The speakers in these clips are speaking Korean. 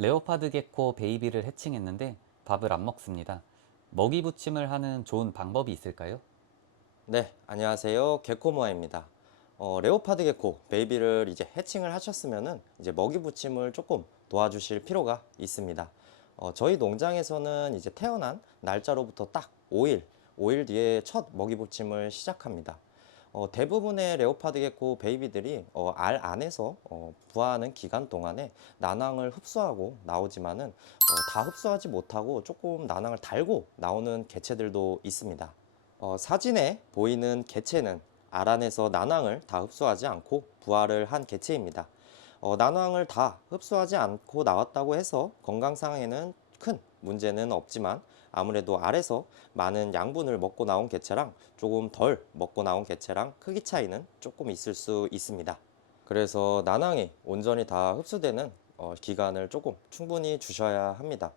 레오파드 게코 베이비를 해칭했는데 밥을 안 먹습니다. 먹이 부침을 하는 좋은 방법이 있을까요? 네, 안녕하세요. 개코모아입니다. 어, 레오파드 게코 베이비를 이제 해칭을 하셨으면은 이제 먹이 부침을 조금 도와주실 필요가 있습니다. 어, 저희 농장에서는 이제 태어난 날짜로부터 딱 5일, 5일 뒤에 첫 먹이 부침을 시작합니다. 어, 대부분의 레오파드 게코 베이비들이 어, 알 안에서 어, 부화하는 기간 동안에 난황을 흡수하고 나오지만은 어, 다 흡수하지 못하고 조금 난황을 달고 나오는 개체들도 있습니다. 어, 사진에 보이는 개체는 알 안에서 난황을 다 흡수하지 않고 부화를 한 개체입니다. 어, 난황을 다 흡수하지 않고 나왔다고 해서 건강 상에는 큰 문제는 없지만 아무래도 알에서 많은 양분을 먹고 나온 개체랑 조금 덜 먹고 나온 개체랑 크기 차이는 조금 있을 수 있습니다. 그래서 난황이 온전히 다 흡수되는 어, 기간을 조금 충분히 주셔야 합니다.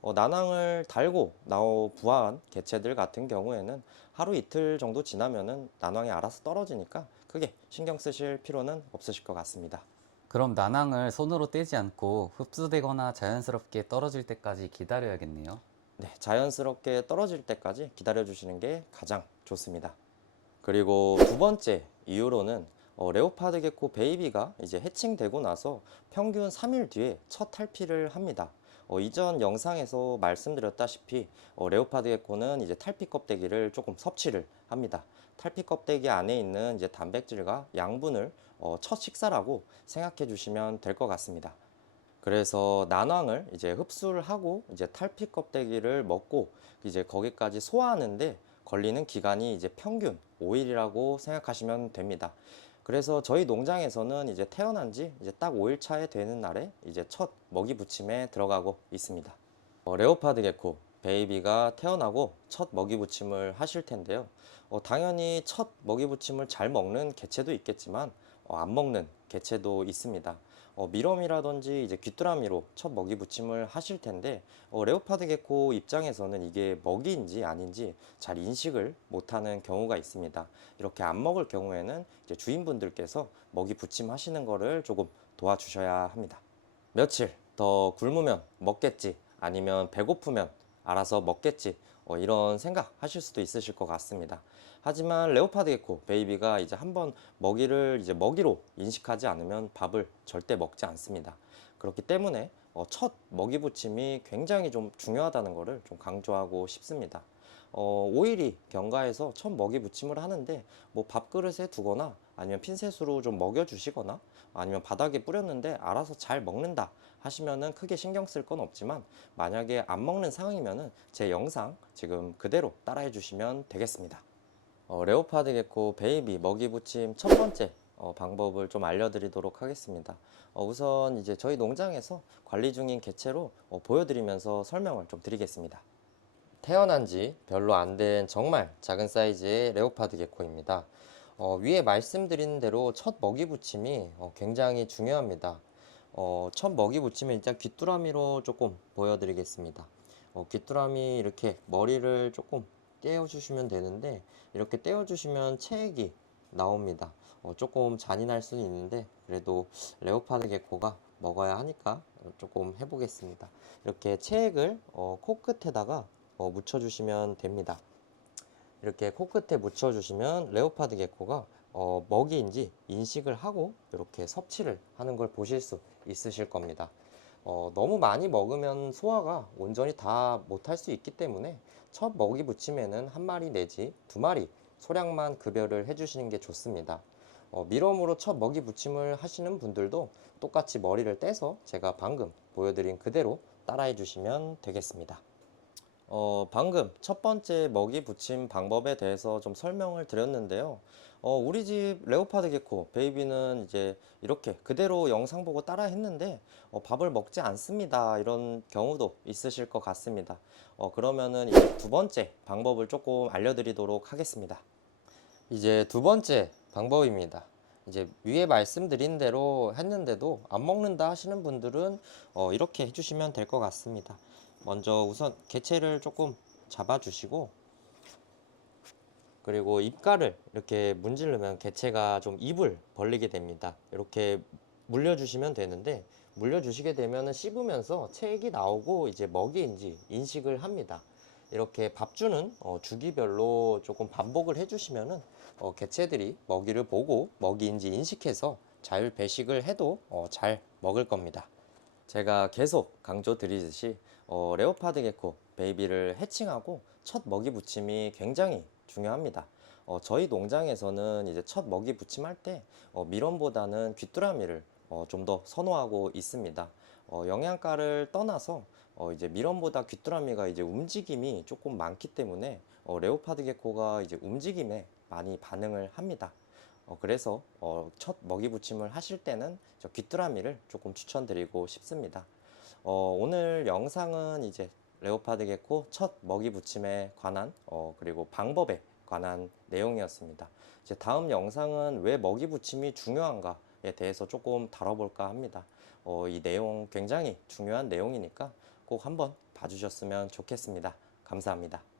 어, 난황을 달고 나오 부화한 개체들 같은 경우에는 하루 이틀 정도 지나면은 난황이 알아서 떨어지니까 크게 신경 쓰실 필요는 없으실 것 같습니다. 그럼 난황을 손으로 떼지 않고 흡수되거나 자연스럽게 떨어질 때까지 기다려야겠네요. 네, 자연스럽게 떨어질 때까지 기다려 주시는 게 가장 좋습니다. 그리고 두 번째 이유로는 어, 레오파드 게코 베이비가 이제 해칭되고 나서 평균 3일 뒤에 첫 탈피를 합니다. 어, 이전 영상에서 말씀드렸다시피 어, 레오파드 게코는 이제 탈피 껍데기를 조금 섭취를 합니다. 탈피 껍데기 안에 있는 이제 단백질과 양분을 어, 첫 식사라고 생각해 주시면 될 것 같습니다. 그래서 난황을 이제 흡수를 하고 이제 탈피 껍데기를 먹고 이제 거기까지 소화하는데 걸리는 기간이 이제 평균 5일이라고 생각하시면 됩니다. 그래서 저희 농장에서는 이제 태어난 지 이제 딱 5일 차에 되는 날에 이제 첫 먹이 부침에 들어가고 있습니다. 어, 레오파드 게코 베이비가 태어나고 첫 먹이 부침을 하실 텐데요. 어, 당연히 첫 먹이 부침을 잘 먹는 개체도 있겠지만 어, 안 먹는 개체도 있습니다. 어, 미럼이라든지 이제 귀뚜라미로 첫 먹이 부침을 하실 텐데 어, 레오파드 게코 입장에서는 이게 먹이인지 아닌지 잘 인식을 못하는 경우가 있습니다. 이렇게 안 먹을 경우에는 이제 주인분들께서 먹이 부침 하시는 거를 조금 도와주셔야 합니다. 며칠 더 굶으면 먹겠지 아니면 배고프면 알아서 먹겠지 어, 이런 생각 하실 수도 있으실 것 같습니다. 하지만 레오파드 게코 베이비가 이제 한번 먹이를 이제 먹이로 인식하지 않으면 밥을 절대 먹지 않습니다. 그렇기 때문에 어, 첫 먹이 부침이 굉장히 좀 중요하다는 것을 좀 강조하고 싶습니다. 어, 오일이 경과에서 첫 먹이 부침을 하는데 뭐 밥그릇에 두거나 아니면 핀셋으로 좀 먹여 주시거나 아니면 바닥에 뿌렸는데 알아서 잘 먹는다 하시면은 크게 신경 쓸 건 없지만 만약에 안 먹는 상황이면은 제 영상 지금 그대로 따라해 주시면 되겠습니다. 어, 레오파드 게코 베이비 먹이 부침 첫 번째 어, 방법을 좀 알려드리도록 하겠습니다. 어, 우선 이제 저희 농장에서 관리 중인 개체로 어, 보여드리면서 설명을 좀 드리겠습니다. 태어난 지 별로 안 된 정말 작은 사이즈의 레오파드 게코입니다. 어, 위에 말씀드린 대로 첫 먹이 부침이 어, 굉장히 중요합니다. 어, 첫 먹이 부침은 일단 귀뚜라미로 조금 보여드리겠습니다. 어, 귀뚜라미 이렇게 머리를 조금 떼어주시면 되는데 이렇게 떼어주시면 체액이 나옵니다. 어, 조금 잔인할 수는 있는데 그래도 레오파드 게코가 먹어야 하니까 조금 해보겠습니다. 이렇게 체액을 어, 코끝에다가 어, 묻혀주시면 됩니다. 이렇게 코끝에 묻혀주시면 레오파드 게코가 어, 먹이인지 인식을 하고 이렇게 섭취를 하는 걸 보실 수 있으실 겁니다. 어, 너무 많이 먹으면 소화가 온전히 다 못할 수 있기 때문에 첫 먹이 부침에는 한 마리 내지 두 마리 소량만 급여를 해주시는 게 좋습니다. 어, 미럼으로 첫 먹이 부침을 하시는 분들도 똑같이 머리를 떼서 제가 방금 보여드린 그대로 따라해 주시면 되겠습니다. 어, 방금 첫 번째 먹이 붙임 방법에 대해서 좀 설명을 드렸는데요. 어, 우리 집 레오파드 게코 베이비는 이제 이렇게 그대로 영상 보고 따라 했는데 어, 밥을 먹지 않습니다. 이런 경우도 있으실 것 같습니다. 어, 그러면은 이제 두 번째 방법을 조금 알려드리도록 하겠습니다. 이제 두 번째 방법입니다. 이제 위에 말씀드린 대로 했는데도 안 먹는다 하시는 분들은 어, 이렇게 해주시면 될 것 같습니다. 먼저 우선 개체를 조금 잡아주시고 그리고 입가를 이렇게 문지르면 개체가 좀 입을 벌리게 됩니다. 이렇게 물려주시면 되는데 물려주시게 되면 씹으면서 체액이 나오고 이제 먹이인지 인식을 합니다. 이렇게 밥 주는 어, 주기별로 조금 반복을 해주시면은 어, 개체들이 먹이를 보고 먹이인지 인식해서 자율 배식을 해도 어, 잘 먹을 겁니다. 제가 계속 강조 드리듯이 어, 레오파드 게코 베이비를 해칭하고 첫 먹이 붙임이 굉장히 중요합니다. 어, 저희 농장에서는 이제 첫 먹이 붙임할 때 어, 밀원보다는 귀뚜라미를 어, 좀 더 선호하고 있습니다. 어, 영양가를 떠나서 어, 이제 밀원보다 귀뚜라미가 이제 움직임이 조금 많기 때문에 어, 레오파드 게코가 이제 움직임에 많이 반응을 합니다. 어, 그래서 어, 첫 먹이 붙임을 하실 때는 저 귀뚜라미를 조금 추천드리고 싶습니다. 어, 오늘 영상은 이제 레오파드 게코 첫 먹이 붙임에 관한 어, 그리고 방법에 관한 내용이었습니다. 이제 다음 영상은 왜 먹이 붙임이 중요한가 에 대해서 조금 다뤄볼까 합니다. 어, 이 내용 굉장히 중요한 내용이니까 꼭 한번 봐주셨으면 좋겠습니다. 감사합니다.